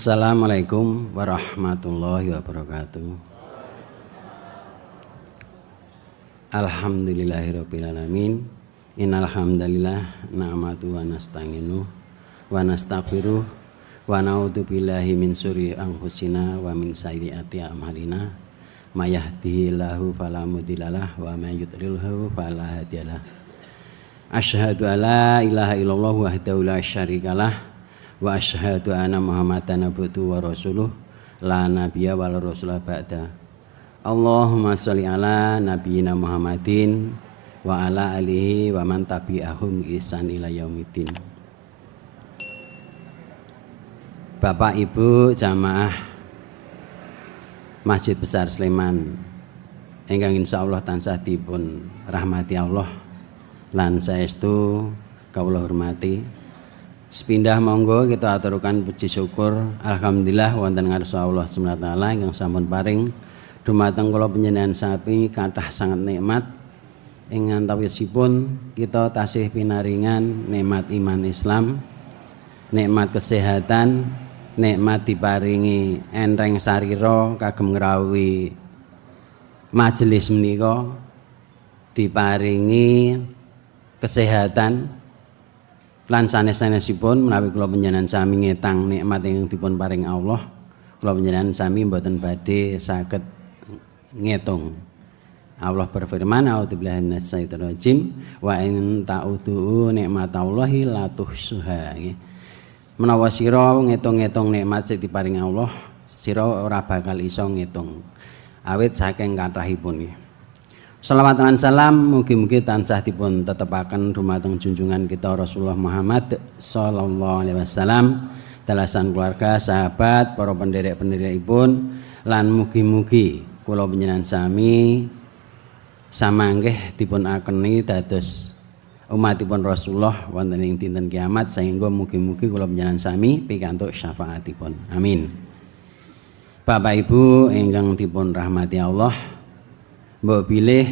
Assalamualaikum warahmatullahi wabarakatuh. Alhamdulillahirabbil alamin. Innal hamdalillah nahmadu wa nasta'inu wa nastaghfiruh wa na'udzu billahi min syururi anfusina wa min sayyiati a'malina. May yahdihillahu fala mudhillalah wa may yudlilhu fala hadiyalah. Asyhadu alla ilaha illallah wahdahu la syarikalah wa asyhadu anna Muhammadan abduhu wa rasuluh la nabiyya wal rasula ba'da. Allahumma sholli ala nabiyyina Muhammadin wa ala alihi wa man tabi'ahum ihsan ila yaumiddin. Bapak Ibu jamaah Masjid Besar Sleman ingkang insyaallah tansah dipun rahmati Allah lan saestu kawula hormati. Sepindah monggo kita aturaken puji syukur alhamdulillah wonten ngarsa Allah Subhanahu wa taala ingkang sampun paring dumateng kula panjenengan sami kathah sanget nikmat ing antawisipun kita tasih pinaringan nikmat iman Islam, nikmat kesehatan, nikmat diparingi enteng sarira kagem ngrawuhi majelis menika, diparingi kesehatan lan sanes-sanesipun menawi kula panjenengan sami ngetang nikmat ingkang dipun paring Allah, kula panjenengan sami mboten badhe saged ngitung. Allah berfirman, a'udzubillahi minasyaitonir rajim, wa in ta'udhu nikmatallahi la tuhsuha. Menawa sira ngitung-ngitung nikmat sing diparing Allah, sira ora bakal iso ngitung awit saking kathahipun. Shalawat dan salam mugi-mugi tansah dipun tetepaken dumateng junjungan kita Rasulullah Muhammad sallallahu alaihi wasallam, dalasan keluarga, sahabat, para penderek-penderekipun lan mugi-mugi kula panjenengan sami samanggih dipun akeni dados umatipun Rasulullah wonten ing dinten kiamat, sehingga mugi-mugi kula panjenengan sami pikantuk syafaatipun. Amin. Bapak Ibu ingkang dipun rahmati Allah, mbok bilih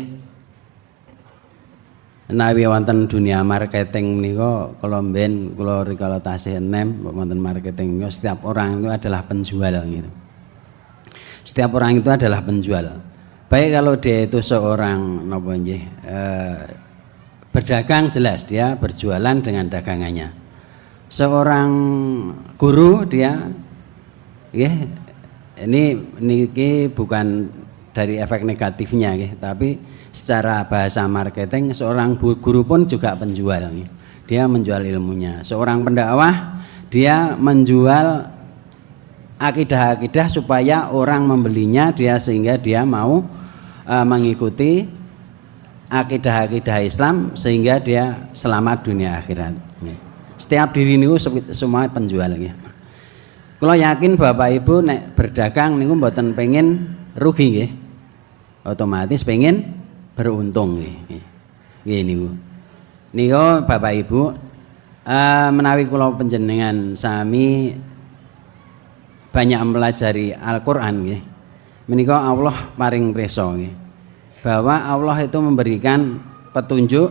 menawi wonten dunia marketing menika kula mben kula rikala tasih enem wonten marketing menika setiap orang itu adalah penjual gitu. Setiap orang itu adalah penjual. Baik kalau dia itu seorang napa nggih berdagang, jelas dia berjualan dengan dagangannya. Seorang guru dia niki bukan dari efek negatifnya tapi secara bahasa marketing seorang guru pun juga penjual. Dia menjual ilmunya. Seorang pendakwah dia menjual akidah-akidah supaya orang membelinya dia, sehingga dia mau mengikuti akidah-akidah Islam sehingga dia selamat dunia akhirat. Setiap diri niku semua penjual. Kalau yakin Bapak Ibu nek berdagang niku mboten pengen rugi nggih. Otomatis pengen beruntung nggih niku. Niku Bapak Ibu menawi kula panjenengan sami banyak mempelajari Al-Qur'an nggih. Menika Allah paring prisa nggih. Bahwa Allah itu memberikan petunjuk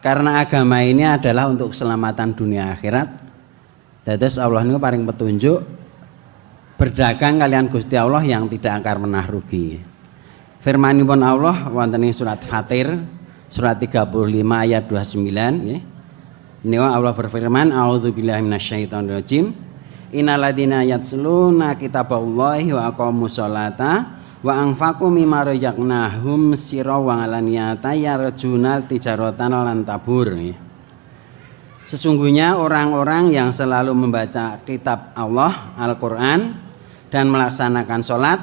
karena agama ini adalah untuk keselamatan dunia akhirat. Dados Allah niku paring petunjuk berdagang kalian Gusti Allah yang tidak akan pernah rugi. Firmanipun Allah wonten ing surat Fatir surat 35 ayat 29 nggih. Niku Allah berfirman, a'udzubillahi minasyaitonir rajim. Innal ladzina yatsluna kitaballahi wa aqamus sholata wa anfaqu mimma razaqnahum sirran wa alaniyatan yarjuna tijaratan lan tabur. Sesungguhnya orang-orang yang selalu membaca kitab Allah Al-Qur'an dan melaksanakan sholat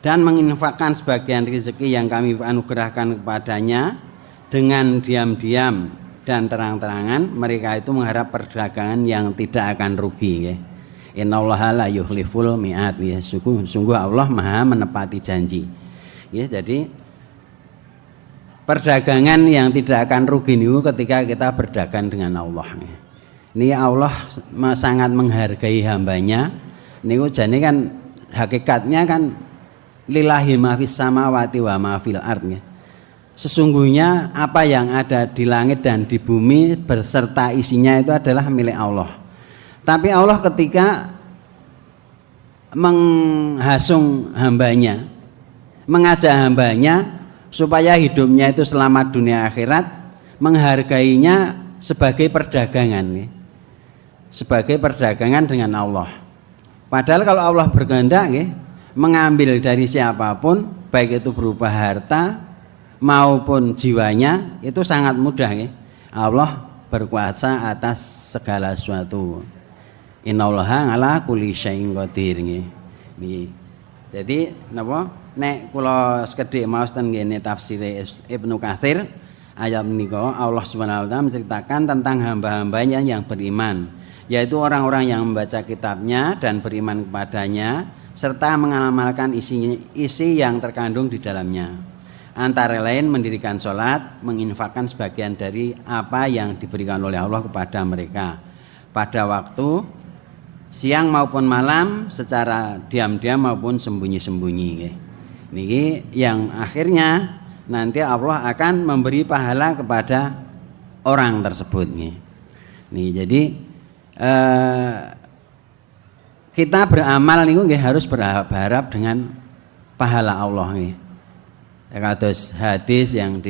dan menginfakkan sebagian rezeki yang kami anugerahkan kepadanya dengan diam-diam dan terang-terangan, mereka itu mengharap perdagangan yang tidak akan rugi. Innallaha la yukhliful mi'ad. Sungguh Allah Maha menepati janji. Jadi perdagangan yang tidak akan rugi niku ketika kita berdagang dengan Allah. Ini Allah sangat menghargai hambanya. Niku jane kan hakikatnya kan lillahi ma fis samawati wa ma fil ardh. Sesungguhnya apa yang ada di langit dan di bumi berserta isinya itu adalah milik Allah. Tapi Allah ketika menghasung hambanya, mengajak hambanya supaya hidupnya itu selamat dunia akhirat, menghargainya sebagai perdagangan, sebagai perdagangan dengan Allah. Padahal kalau Allah berkehendak mengambil dari siapapun, baik itu berupa harta maupun jiwanya, itu sangat mudah. Allah berkuasa atas segala sesuatu. Innallaha ala kulli syai'in qadir. Jadi napa nek kula sekedhik maos ten ngene tafsir Ibnu Katsir ayat menika Allah Subhanahu wa taala menceritakan tentang hamba-hambanya yang beriman, yaitu orang-orang yang membaca kitabnya dan beriman kepadanya serta mengamalkan isi yang terkandung di dalamnya. Antara lain mendirikan sholat, menginfakkan sebagian dari apa yang diberikan oleh Allah kepada mereka pada waktu siang maupun malam, secara diam-diam maupun sembunyi-sembunyi. Niki yang akhirnya nanti Allah akan memberi pahala kepada orang tersebut. Nih, jadi kita beramal niku harus berharap dengan pahala Allah nih. Kados hadis yang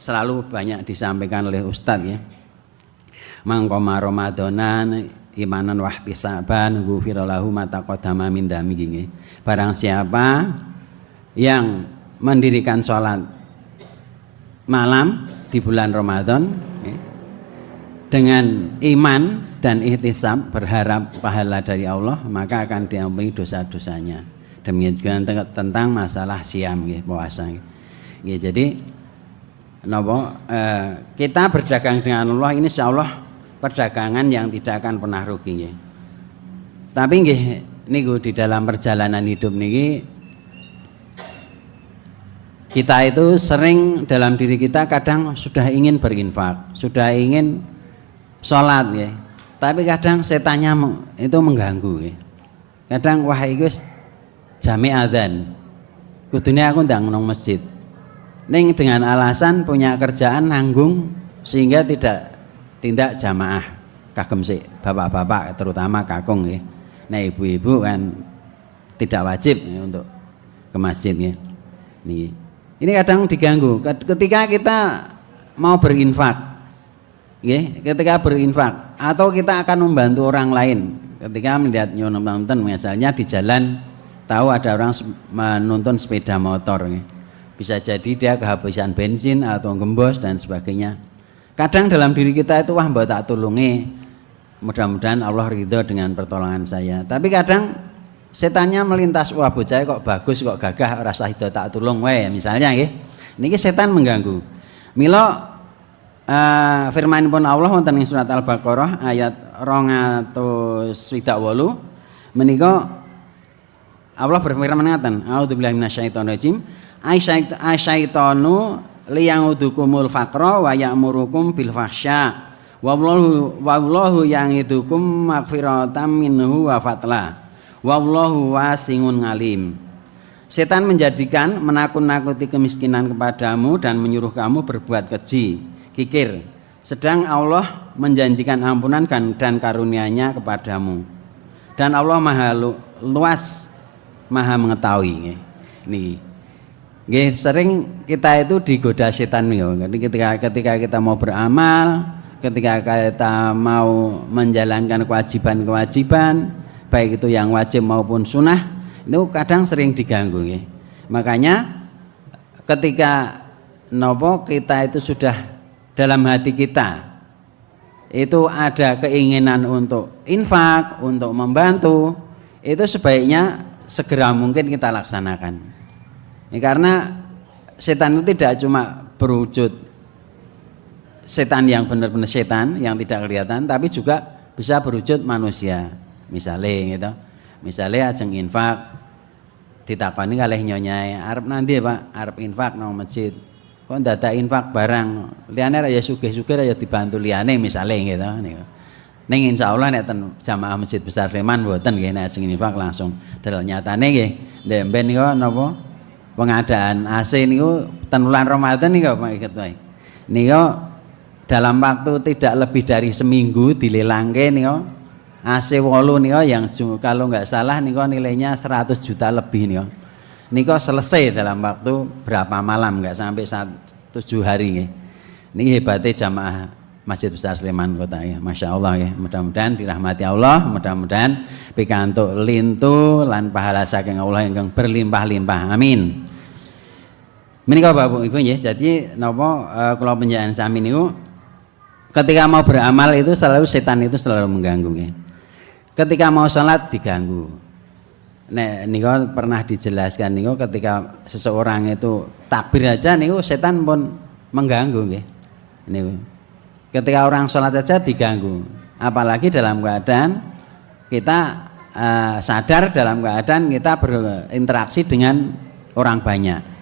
selalu banyak disampaikan oleh Ustadz Mangkoma Ramadonan imanan wahtisaban ghufira lahu ma taqaddama min dzambihi. Barang siapa yang mendirikan sholat malam di bulan Ramadan dengan iman dan ihtisab, berharap pahala dari Allah, maka akan diampuni dosa-dosanya. Demikian juga tentang masalah siam puasa. Jadi kita berdagang dengan Allah ini insyaallah perdagangan yang tidak akan pernah rugi. Tapi niku di dalam perjalanan hidup niki kita itu sering dalam diri kita kadang sudah ingin berinfak, sudah ingin sholat tapi kadang setannya itu mengganggu Kadang wah itu jami adzan, kudune aku ndang nang masjid. Ning dengan alasan punya kerjaan nanggung sehingga tidak jamaah. Kagem sik bapak-bapak terutama kakung Nah ibu-ibu kan tidak wajib untuk ke masjid Ini kadang diganggu ketika kita mau berinfak. Ketika berinfak atau kita akan membantu orang lain ketika melihat nonton misalnya di jalan tahu ada orang menuntun sepeda motor bisa jadi dia kehabisan bensin atau gembos dan sebagainya. Kadang dalam diri kita itu wah mbak tak tulungi, mudah-mudahan Allah ridho dengan pertolongan saya. Tapi kadang setannya melintas, wah bocah kok bagus kok gagah rasa itu tak tulung misalnya niki setan mengganggu. Milo firmanipun Allah wonten ing surat Al-Baqarah ayat 228 menika Allah berfirman ngaten, a'udzubillahi minasyaitonir rajim, asyaitonu liya'udukumul faqra wa ya'murukum bil fahsya wallahu ya'idukum maghfiratan minhu wa fadla wallahu wasi'un alim. Setan menjadikan menakut-nakuti kemiskinan kepadamu dan menyuruh kamu berbuat keji, kikir, sedang Allah menjanjikan ampunan dan karunia-Nya kepadamu. Dan Allah Maha luas, Maha mengetahui. Sering kita itu digoda setan ketika kita mau beramal, ketika kita mau menjalankan kewajiban-kewajiban, baik itu yang wajib maupun sunnah, itu kadang sering diganggu. Makanya ketika kita itu sudah dalam hati kita itu ada keinginan untuk infak, untuk membantu, itu sebaiknya segera mungkin kita laksanakan. Karena setan itu tidak cuma berwujud setan yang benar-benar setan yang tidak kelihatan, tapi juga bisa berwujud manusia. Misalnya ajeng infak ditakoni kalih nyonyai, arep nanti Pak, arep infak nang masjid. Kok ndadak infak barang, liyane ya sugih-sugih ya dibantu liyane misalnya Ning insyaallah nek ten jamaah Masjid Besar Sleman mboten nggih nek ajeng infak langsung. Del nyatane nggih, ndemben niku napa pengadaan AC niku ten bulan Ramadan niku Pak iket wae. Niku dalam waktu tidak lebih dari seminggu dilelangke niku AC8 nih yang kalau nggak salah nih nilainya 100 juta lebih nih. Niko selesai dalam waktu berapa malam, nggak sampai 7 hari nih. Ini hebatnya jamaah Masjid Besar Sleman Kota ya, masya Allah ya. Mudah-mudahan dirahmati Allah, mudah-mudahan pikantuk lintu lan pahala saking Allah yang berlimpah-limpah. Amin. Menika Bapak Ibu ya. Jadi napa kula panjenengan sami niku ketika mau beramal itu selalu setan itu selalu mengganggu ya. Ketika mau sholat diganggu. Nek niku pernah dijelaskan niku ketika seseorang itu takbir aja niku setan pun mengganggu nggih. Niku. Ketika orang sholat aja diganggu. Apalagi dalam keadaan kita sadar dalam keadaan kita berinteraksi dengan orang banyak.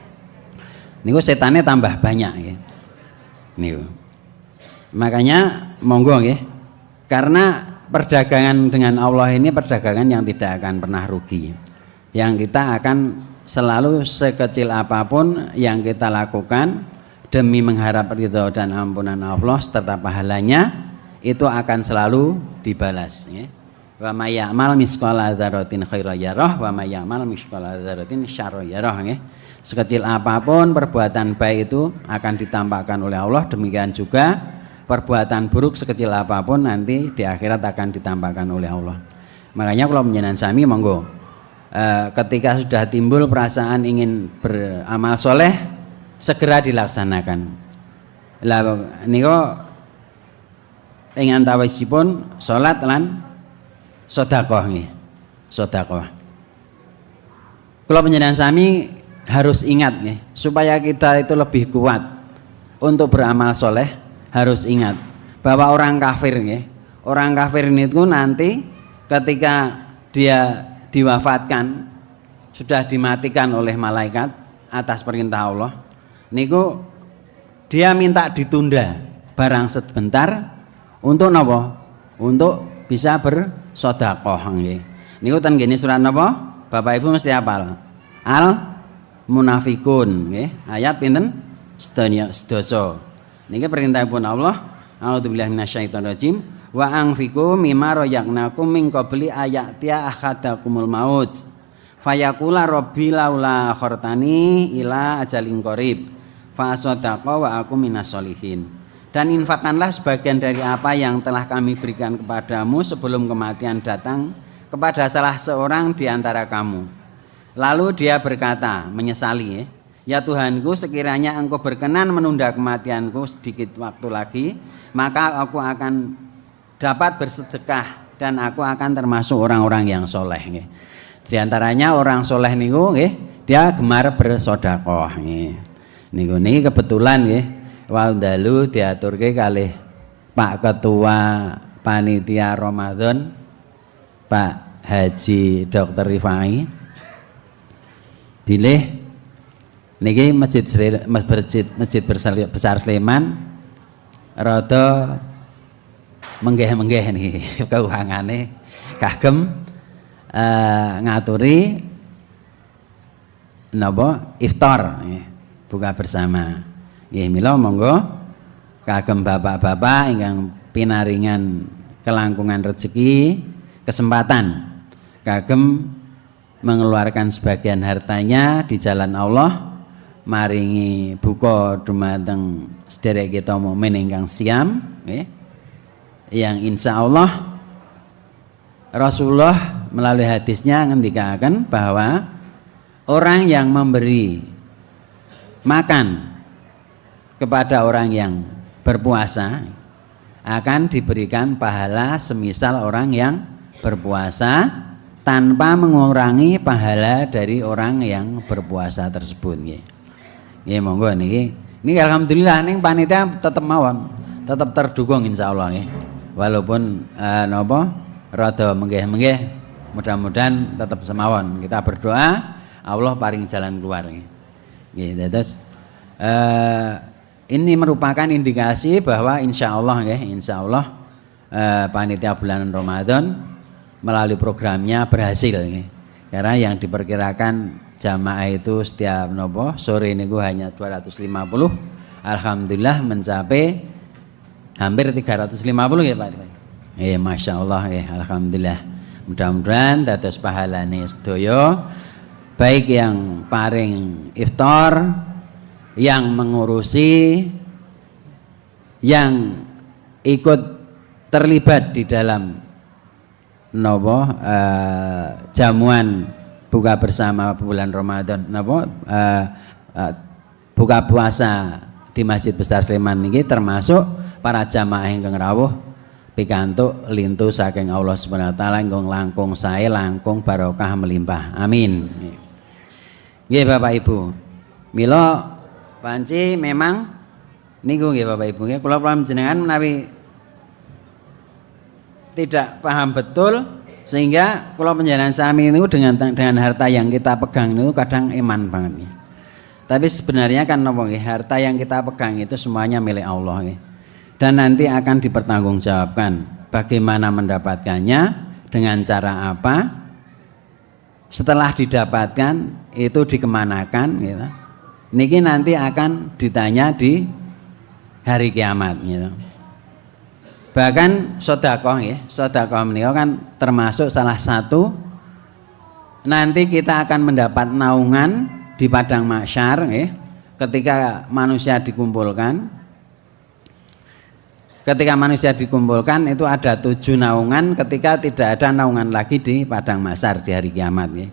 Niku setannya tambah banyak ya. Niku. Makanya monggo nggih. Karena perdagangan dengan Allah ini perdagangan yang tidak akan pernah rugi. Yang kita akan selalu sekecil apapun yang kita lakukan demi mengharap ridho dan ampunan Allah serta pahalanya itu akan selalu dibalas ya. Wa may ya'mal misqala dzarratin khairan yarah wa may ya'mal misqala dzarratin syarran yarah ya. Sekecil apapun perbuatan baik itu akan ditampakkan oleh Allah, demikian juga perbuatan buruk sekecil apapun nanti di akhirat akan ditampakkan oleh Allah. Makanya kalau menjenengan sami monggo ketika sudah timbul perasaan ingin beramal soleh segera dilaksanakan. Lah niku ing antawisipun salat lan sedekah nggih. Sedekah. Kula panjenengan sami harus ingat nih, supaya kita itu lebih kuat untuk beramal soleh, harus ingat bahwa orang kafir nih, orang kafir itu nanti ketika dia diwafatkan sudah dimatikan oleh malaikat atas perintah Allah, niku dia minta ditunda barang sebentar untuk nopo? Untuk bisa bersedekah nggih. Niku ten gene surat napa? Bapak Ibu mesti hafal. Al Munafikun nggih, ayat pinten? Sedasa. Niki perintahipun Allah, a'udzubillahi minasyaitonirrajim, wa anfiqu mimma razaqnakum min qabli ayatia ahadakumul maut. Fayaqula rabbi laula akhartani ila ajalin qarib fa asaddaqa wa aku minas sholihin. Dan infakkanlah sebagian dari apa yang telah kami berikan kepadamu sebelum kematian datang kepada salah seorang di antara kamu. Lalu dia berkata, menyesali ya Tuhanku, sekiranya engkau berkenan menunda kematianku sedikit waktu lagi, maka aku akan dapat bersedekah dan aku akan termasuk orang-orang yang soleh. Di antaranya orang soleh niku dia gemar bersedekah. Niku niki kebetulan wau diaturke kalih Pak Ketua Panitia Ramadan Pak Haji Dr. Rifai. Dilih niki Masjid Besar Sleman rada menggeh-menggeh niki keuangane kagem ngaturi napa iftar buka bersama. Nggih mila monggo kagem bapak-bapak ingkang pinaringan kelangkungan rezeki kesempatan kagem mengeluarkan sebagian hartanya di jalan Allah maringi buka dumateng sederek kita mukmin ingkang siam yang insya Allah Rasulullah melalui hadisnya ngendikaken bahwa orang yang memberi makan kepada orang yang berpuasa akan diberikan pahala semisal orang yang berpuasa tanpa mengurangi pahala dari orang yang berpuasa tersebut nggih. Nggih monggo niki. Niki alhamdulillah ning panitia tetep mawon, tetep terdukung insyaallah nggih. Walaupun napa rada menggeh-menggeh, mudah-mudahan tetap semawon. Kita berdoa Allah paring jalan keluar nggih. Nggih, terus ini merupakan indikasi bahwa insyaallah nggih, insyaallah panitia bulan Ramadan melalui programnya berhasil karena yang diperkirakan jamaah itu setiap sore niku hanya 250, alhamdulillah mencapai hampir 350 ya Pak. Masya Allah, alhamdulillah. Mudah-mudahan dados pahalane sedaya, baik yang paring iftar, yang mengurusi, yang ikut terlibat di dalam jamuan buka bersama bulan Ramadan, buka puasa di Masjid Besar Sleman ini, termasuk para jamaah ingkang rawuh pikantuk lintu saking Allah Subhanahu wa taala ingkang langkung sae, langkung barokah melimpah. Amin. Nggih Bapak Ibu. Mila panci memang niku nggih Bapak Ibu nggih, kula panjenengan menawi tidak paham betul sehingga kula panjenengan sami niku dengan harta yang kita pegang niku kadang iman banget nih. Tapi sebenarnya kan napa nggih, harta yang kita pegang itu semuanya milik Allah nggih. Dan nanti akan dipertanggungjawabkan bagaimana mendapatkannya, dengan cara apa, setelah didapatkan itu dikemanakan gitu. Niki nanti akan ditanya di hari kiamat gitu. Bahkan sedekah ya, sedekah menika kan termasuk salah satu nanti kita akan mendapat naungan di padang mahsyar ya, ketika manusia dikumpulkan. Ketika manusia dikumpulkan itu ada 7 naungan, ketika tidak ada naungan lagi di padang mahsyar di hari kiamat ya.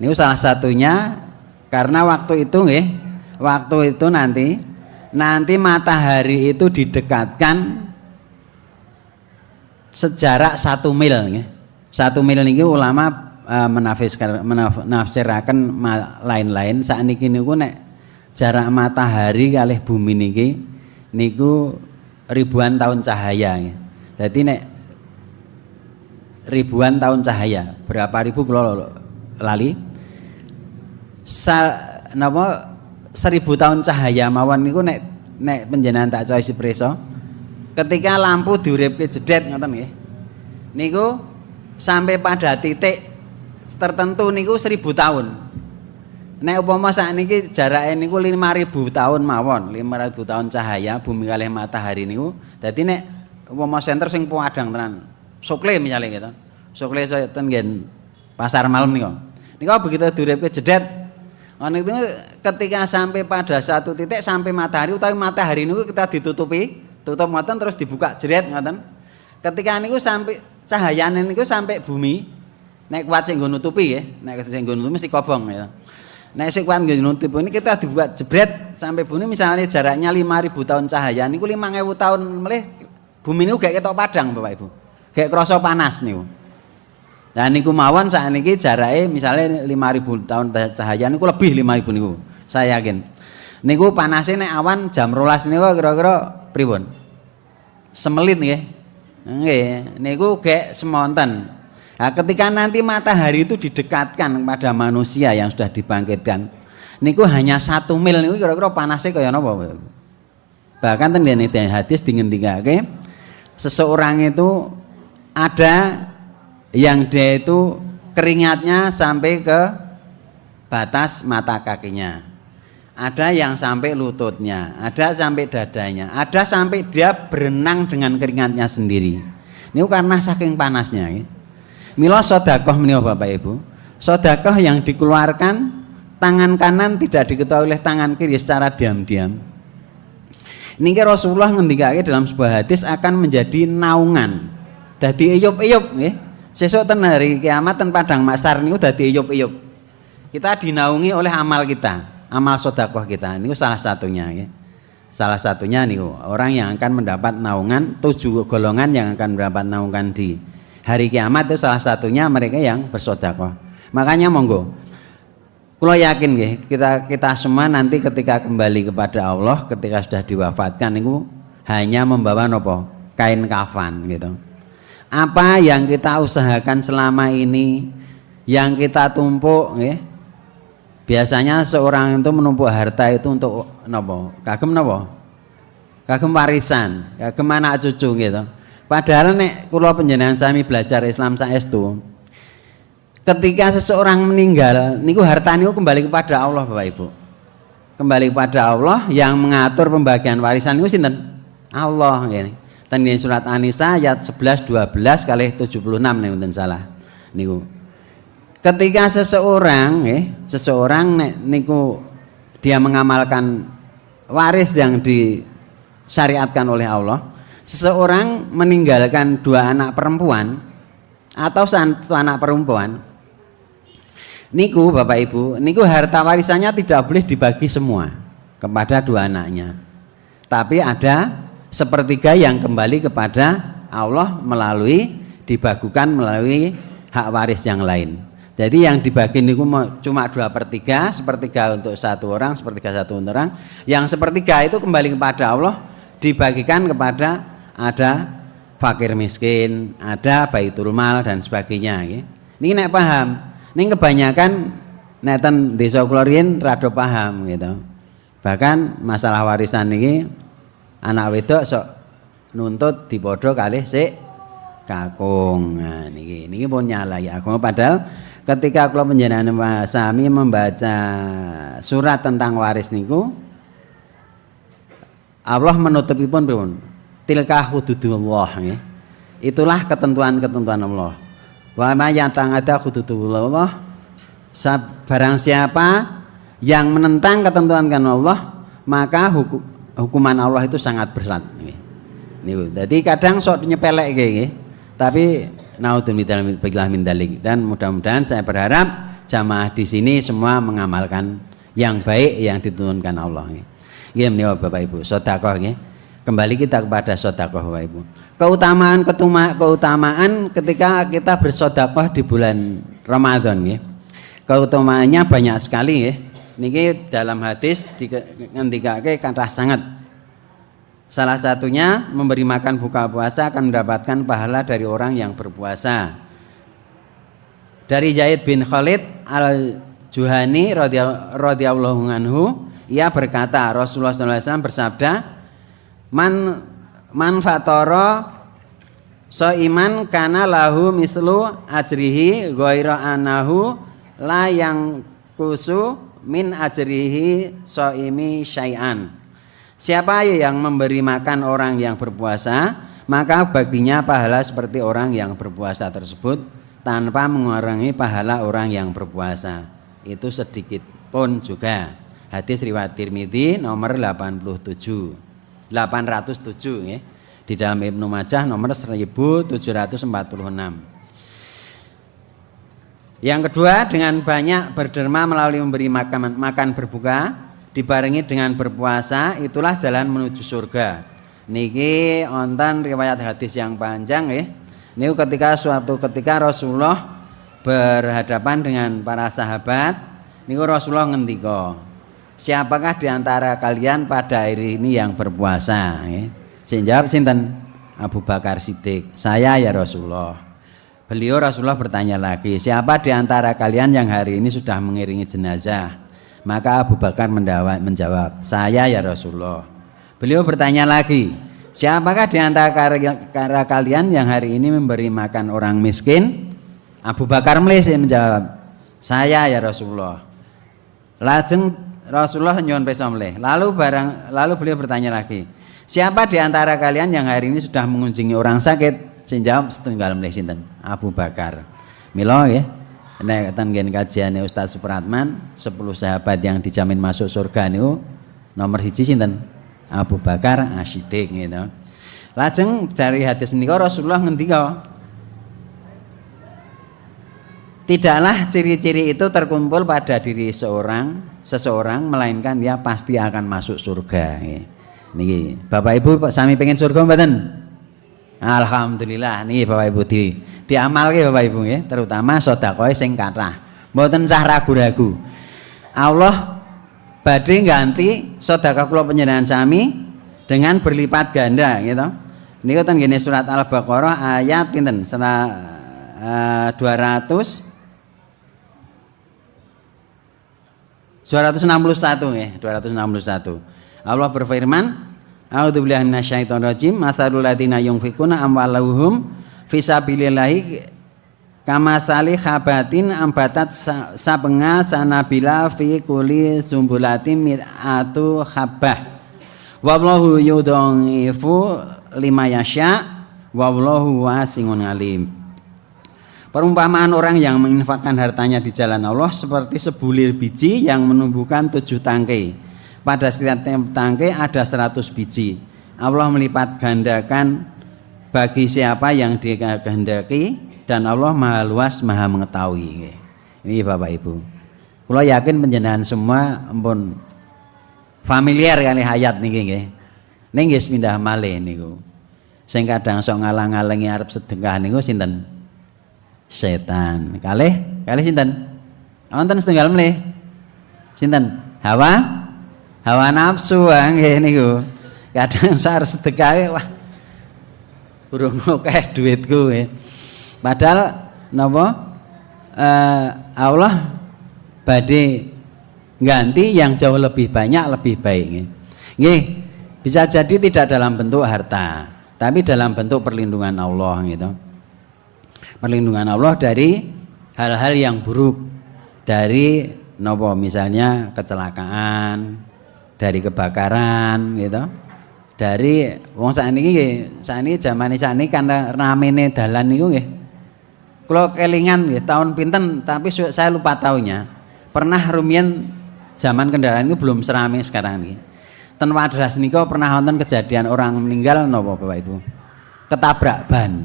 Ini salah satunya karena waktu itu ya, waktu itu nanti matahari itu didekatkan sejarak 1 mil ya. 1 mil ini ulama menafsirakan lain-lain. Sakniki niku nek jarak matahari kalih bumi niki niku ribuan tahun cahaya ya. Jadi nek ribuan tahun cahaya, berapa ribu kula lali. 1000 tahun cahaya mawon niku nek panjenengan tak coisi preso. Ketika lampu diuripke jedet ngoten nggih. Niku sampai pada titik tertentu niku 1000 tahun. Nek upama sakniki jarake niku 5000 tahun mawon, 5000 tahun cahaya bumi kalih matahari niku. Dadi nek upama senter sing padang tenan, Sukle misalnya gitu. Sukle ten ngen pasar malam niku. Niku begitu diuripke jedet. Niku ketika sampai pada satu titik sampai matahari utawi matahari niku kita ditutupi, tutup ngoten terus dibuka jedet ngoten. Ketika niku sampai cahayane niku sampai bumi, nek kuat sing nggo nutupi nggih, nek sing nggo nutupi mesti kobong ya. Nek sing kuat nggo nutupi ini kita dibuat jebret sampai bumi misalnya jaraknya 5000 tahun cahaya niku 5000 tahun melih bumi niku gak ketok padang Bapak Ibu. Gak krasa panas niku. Lah niku mawon sakniki jarake misalnya 5000 tahun cahaya niku lebih 5000 niku. Saya yakin. Niku panase nek awan jam 12 niku kira-kira pripun? Semelit nggih. Nggih, niku gek semonten. Nah, ketika nanti matahari itu didekatkan kepada manusia yang sudah dibangkitkan, niku hanya 1 mil niku kira-kira panasnya kaya napa? Bahkan tengene hadis dingendikake seseorang itu ada yang dia itu keringatnya sampai ke batas mata kakinya. Ada yang sampai lututnya, ada sampai dadanya, ada sampai dia berenang dengan keringatnya sendiri. Ini karena saking panasnya. Ya. Mila sedekah menika Bapak Ibu, sedekah yang dikeluarkan tangan kanan tidak diketahui oleh tangan kiri secara diam-diam. Niki Rasulullah ngendikake dalam sebuah hadis akan menjadi naungan. Dadi eyup-eyup nggih. Sesuk ten hari kiamat ten padang mahsyar niku dadi eyup-eyup. Kita dinaungi oleh amal kita. Amal sedekah kita niku salah satunya ya. Salah satunya niku orang yang akan mendapat naungan, 7 golongan yang akan mendapat naungan di hari kiamat itu salah satunya mereka yang bersedekah. Makanya monggo kula yakin nggih kita semua nanti ketika kembali kepada Allah ketika sudah diwafatkan niku hanya membawa nopo? Kain kafan gitu. Apa yang kita usahakan selama ini yang kita tumpuk nggih. Biasanya seorang itu menumpuk harta itu untuk nopo? Kagem nopo? Kagem warisan, kagem anak cucu gitu. Padahal nek kula panjenengan sami belajar Islam saestu. Ketika seseorang meninggal, niku harta niku kembali kepada Allah Bapak Ibu. Kembali kepada Allah yang mengatur pembagian warisan niku sinten? Allah ngene. Ten surat An-Nisa ayat 11, 12 kalih 76 nek mboten salah. Niku. Ketika seseorang niku dia mengamalkan waris yang disyariatkan oleh Allah, seseorang meninggalkan 2 anak perempuan atau 1 anak perempuan, niku Bapak Ibu, niku harta warisannya tidak boleh dibagi semua kepada 2 anaknya, tapi ada 1/3 yang kembali kepada Allah dibagukan melalui hak waris yang lain. Jadi yang dibagi niku cuma 2/3, 1/3 untuk 1 orang, 1/3 1 orang. Yang 1/3 itu kembali kepada Allah, dibagikan kepada ada fakir miskin, ada baitul mal dan sebagainya. Ini nek paham. Ini kebanyakan neten desa kula riyen rada paham gitu. Bahkan masalah warisan ini anak wedok sok nuntut dipodo kalih sik kakung. Nah niki pun nyalahi agama, padahal ketika kula panjenengan sami membaca surat tentang waris niku, Allah menutupipun pripun? Tilka hududullah nggih. Itulah ketentuan-ketentuan Allah. Wa ma yata'adda hududullah, barang siapa yang menentang ketentuan Allah, maka hukuman Allah itu sangat berat nggih. Niku. Dadi kadang sok nyepelek nggih, tapi naudzubillah min dzalik, dan mudah-mudahan saya berharap jamaah di sini semua mengamalkan yang baik yang diturunkan Allah. Nggih menika Bapak Ibu, sedekah nggih. Kembali kita kepada sedekah Bapak Ibu. Keutamaan ketika kita bersedekah di bulan Ramadan nggih. Keutamaannya banyak sekali nggih. Niki dalam hadis ngendikake kathah sanget. Salah satunya memberi makan buka puasa akan mendapatkan pahala dari orang yang berpuasa. Dari Zaid bin Khalid al-Juhani radhiyallahu anhu, ia berkata, Rasulullah SAW bersabda, man fatara shaiman kana lahu mislu ajrihi ghaira anahu la yang kusu min ajrihi shaimi syai'an. Siapa yang memberi makan orang yang berpuasa, maka baginya pahala seperti orang yang berpuasa tersebut tanpa mengurangi pahala orang yang berpuasa. Itu sedikit pun juga. Hadis riwayat Tirmidzi nomor 807 ya. Di dalam Ibnu Majah nomor 1746. Yang kedua, dengan banyak berderma melalui memberi makan berbuka dibarengi dengan berpuasa, itulah jalan menuju surga. Niki wonten riwayat hadis yang panjang ya. Niku suatu ketika Rasulullah berhadapan dengan para sahabat, niku Rasulullah ngendika, siapakah di antara kalian pada hari ini yang berpuasa? Sing jawab sinten? Abu Bakar Siddiq. Saya ya Rasulullah. Beliau Rasulullah bertanya lagi, siapa di antara kalian yang hari ini sudah mengiringi jenazah? Maka Abu Bakar menjawab, saya ya Rasulullah. Beliau bertanya lagi, siapakah di antara kalian yang hari ini memberi makan orang miskin? Abu Bakar menjawab, saya ya Rasulullah. Lajeng Rasulullah nyuwun pirsa mleh. Lalu beliau bertanya lagi, siapa di antara kalian yang hari ini sudah mengunjungi orang sakit? Sing jawab setunggal mleh sinten? Abu Bakar. Mila nggih. Nek ten kajiane Ustaz Supratman, 10 sahabat yang dijamin masuk surga niku nomor 1 sinten? Abu Bakar As-Siddiq gitu. Lajeng dari hadis menika Rasulullah ngendika, tidaklah ciri-ciri itu terkumpul pada diri seseorang melainkan dia pasti akan masuk surga. Niki Bapak Ibu sami pengen surga mboten? Alhamdulillah niki Bapak Ibu diamalke Bapak Ibu nggih, terutama sedekah sing kathah. Mboten sah ragu-ragu. Allah badhe ngganti sedekah kula panjenengan sami dengan berlipat ganda gitu. Niku ten ngene surat Al-Baqarah ayat pinten? 261 nggih, 261. Allah berfirman, A'udzubillahi minasyaitonir rajim, masalul ladzina yunfikuna amwalahum fisabilillahi kamasali khabatin ambatat sabenga sanabila fi kulli sumbulatin mi'atu habbah wallahu yudhaifu lima yasya wallahu wasi'un alim. Perumpamaan orang yang menginfakkan hartanya di jalan Allah seperti sebulir biji yang menumbuhkan 7 tangkai. Pada setiap tangkai ada 100 biji. Allah melipat gandakan bagi siapa yang dikehendaki dan Allah Maha luas Maha mengetahui. Ini Bapak Ibu. Kula yakin panjenengan semua ampun familiar kali hayat niki nggih. Ning nggih pindah malih niku. Sing kadang sok ngalang-alangi arep sedekah niku sinten? Setan. Kalih sinten? Wonten setunggal melih. Sinten? Hawa nafsu nggih niku. Kadang sarep sedekah wah burung akeh duitku nggih. Padahal napa? Allah badhe ganti yang jauh lebih banyak lebih baik nggih. Nggih, bisa jadi tidak dalam bentuk harta, tapi dalam bentuk perlindungan Allah gitu. Perlindungan Allah dari hal-hal yang buruk, dari nopo misalnya kecelakaan, dari kebakaran gitu, dari wong sakniki nggih, sakniki zamane sakniki karena ramene dalan niku nggih. Kula kelingan nggih tahun pinten tapi saya lupa tahunnya. Pernah rumiyin zaman kendaraan itu belum serame sekarang nih. Ten Wadras niku pernah wonten kejadian orang meninggal napa Bapak Ibu? Ketabrak ban.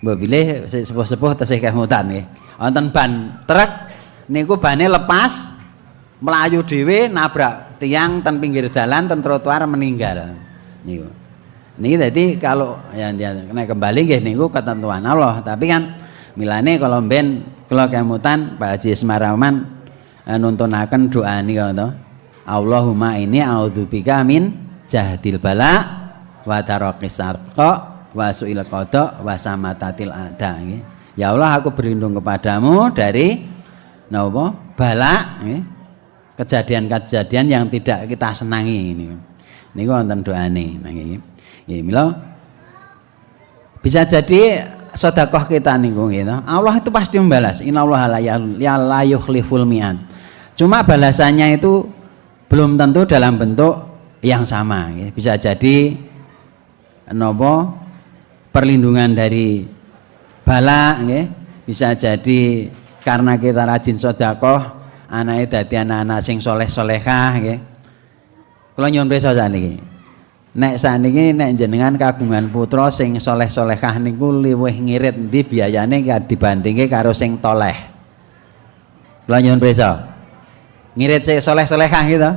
Mbok bilih sepuh-sepuh tesih kemutan nggih. Wonten ban truk niku bane lepas melayu dhewe nabrak tiang ten pinggir dalan ten trotoar meninggal. Niku. Niki dadi kalau yang kena kembali nggih niku ketentuan Allah, tapi kan milane kalau mben kula kemutan Pak Haji Semaraman nuntunaken doa nika to. Allahumma inni a'udzubika min jahdil bala wa taraqis sarqa wa su'il qada wa samatatil ada nggih. Ya Allah aku berlindung kepadamu dari napa? Bala nggih. Kejadian-kejadian yang tidak kita senangi ini. Niku wonten doane nggih. Nggih mila bisa jadi sedekah kita niku gitu. Allah itu pasti membalas. Innallaha la yukhliful mi'ad. Cuma balasannya itu belum tentu dalam bentuk yang sama gitu. Bisa jadi napa? Perlindungan dari bala nggih. Bisa jadi karena kita rajin sedekah, anake dadi anak-anak sing saleh-salehah nggih. Kula nyuwun pirsa sakniki. Nek saniki nek jenengan kagungan putra sing saleh-salehah niku luwih ngirit endi biayane dibandingke karo sing toleh. Kula nyuwun pirsa. Ngirit sing saleh-salehah gitu.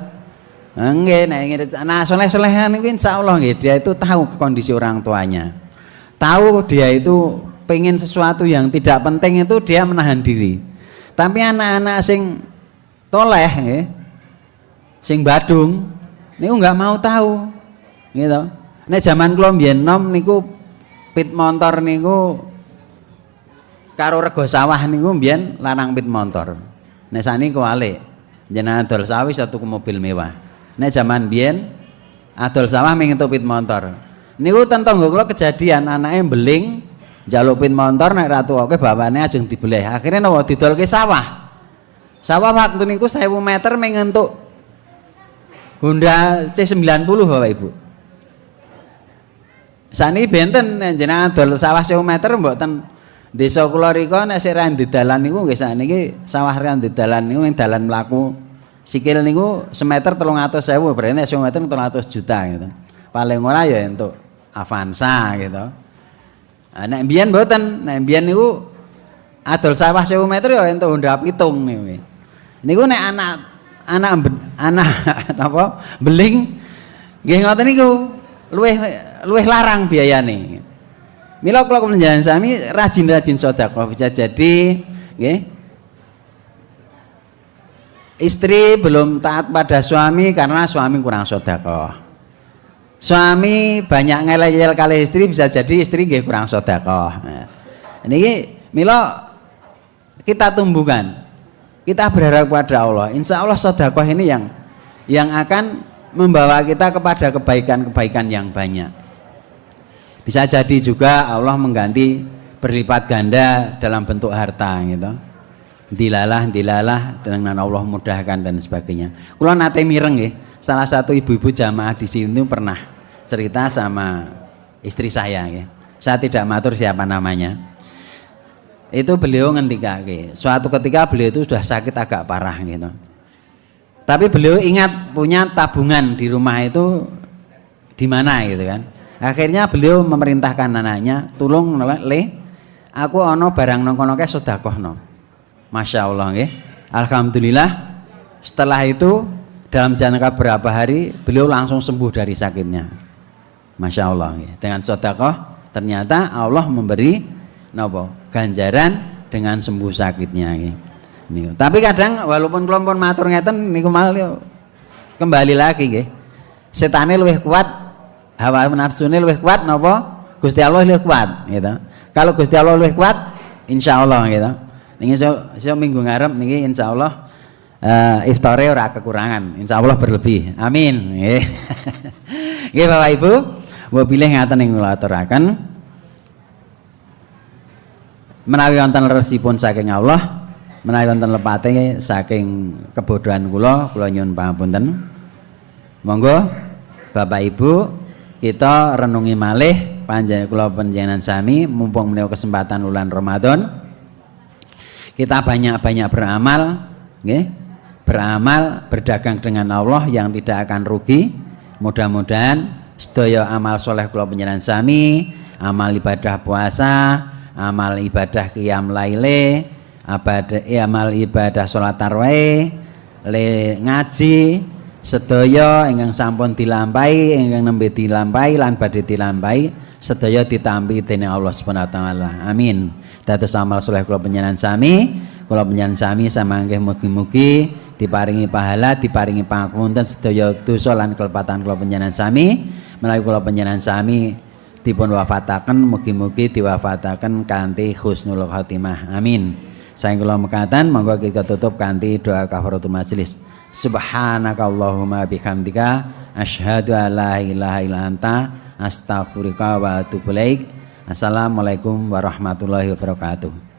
Nggih nek ngirit anak saleh-salehah niku insyaallah nggih dia itu tahu kondisi orang tuanya. Tahu dia itu pengen sesuatu yang tidak penting itu dia menahan diri. Tapi anak-anak sing toleh nggih, sing badung niku enggak mau tahu. Gitu. Nek zaman kula mbiyen nom niku pit motor niku karo rego sawah niku mbiyen larang pit motor. Nek saniki kuwalik. Jenengan adol sawah iso tuku mobil mewah. Nek zaman mbiyen adol sawah ming entuk pit motor. Niku ten tangga kula kejadian anake beling njaluk pit motor nek ratu oke bapakne ajeng dibeleh. Akhire napa didolke sawah. Sawah waktu niku 1000 meter ming entuk Honda C90 Bapak Ibu. Saniki benten jenengan dol sawah 1000 meter mboten desa kula rika nek sik ra ndek dalan niku nggih sakniki sawah ra ndek dalan niku ning dalan mlaku sikil niku semeter 300.000 berarti nek 1000 meter 300 juta gitu. Paling ora ya entuk Avanza gitu. Nek mbiyen mboten, nek mbiyen niku adol sawah 1000 meter ya entuk Honda Pitung niku. Niku nek anak apa beling nggih ngoten niku luwih larang biayane. Mila kula panjenengan sami rajin-rajin sedekah bisa jadi nggih. Istri belum taat pada suami karena suami kurang sedekah. Suami banyak ngeyel kali istri bisa jadi istri nggih kurang sedekah. Nah, niki mila kita tumbuhkan. Kita berharap pada Allah. Insya Allah sedekah ini yang akan membawa kita kepada kebaikan-kebaikan yang banyak. Bisa jadi juga Allah mengganti berlipat ganda dalam bentuk harta gitu. Dilalah dengan Allah mudahkan dan sebagainya. Kula nate mireng nggih, salah satu ibu-ibu jamaah di sini pernah cerita sama istri saya ya. Saya tidak matur siapa namanya. Itu beliau ngendikake, suatu ketika beliau itu sudah sakit agak parah gitu. Tapi beliau ingat punya tabungan di rumah itu di mana gitu kan. Akhirnya beliau memerintahkan anaknya, "Tulung le, aku ono barang nang kono ke sedekahno." Masya Allah nggih. Alhamdulillah setelah itu dalam jangka berapa hari beliau langsung sembuh dari sakitnya. Masya Allah nggih. Dengan sedekah ternyata Allah memberi napa ganjaran dengan sembuh sakitnya nggih. Niku. Tapi kadang walaupun kula pun matur ngeten niku malah kembali lagi nggih. Setane luwih kuat, hawa nafsune luwih kuat napa? Gusti Allah luwih kuat gitu. Kalau Gusti Allah luwih kuat insyaallah gitu. Niki so minggu ngarep niki insyaallah iftare ora kekurangan, insyaallah berlebih. Amin. Nggih. Nggih Bapak Ibu, wabilih ngaten ing kula aturaken. Menawi wonten resipun saking Allah, menawi wonten lepate saking kebodohan kula nyuwun pangapunten. Monggo Bapak Ibu kita renungi malih panjenengan kula panjenengan sami mumpung menika kesempatan bulan Ramadan. Kita banyak-banyak beramal, nggih. Beramal berdagang dengan Allah yang tidak akan rugi. Mudah-mudahan sedaya amal soleh kula panjenengan sami, amal ibadah puasa, amal ibadah qiyam laile, amal ibadah salat tarawih, ngaji sedaya ingkang sampun dilampahi, ingkang nembe dilampahi lan badhe dilampahi sedaya ditampi dening Allah Subhanahu wa taala. Amin. Dados amal saleh kula panjenengan sami, samangke mugi-mugi diparingi pahala, diparingi pangapunten sedaya dosa lan kelepatan kula panjenengan sami. Menawi kula panjenengan sami dipun wafataken mugi-mugi diwafataken kanthi husnul khotimah. Amin. Saking kula mekaten monggo kita tutup kanthi doa kafaratul majelis. Subhanakallahumma bihamdika asyhadu an la ilaha illa anta astaghfiruka wa atubu ilaik. Assalamualaikum warahmatullahi wabarakatuh.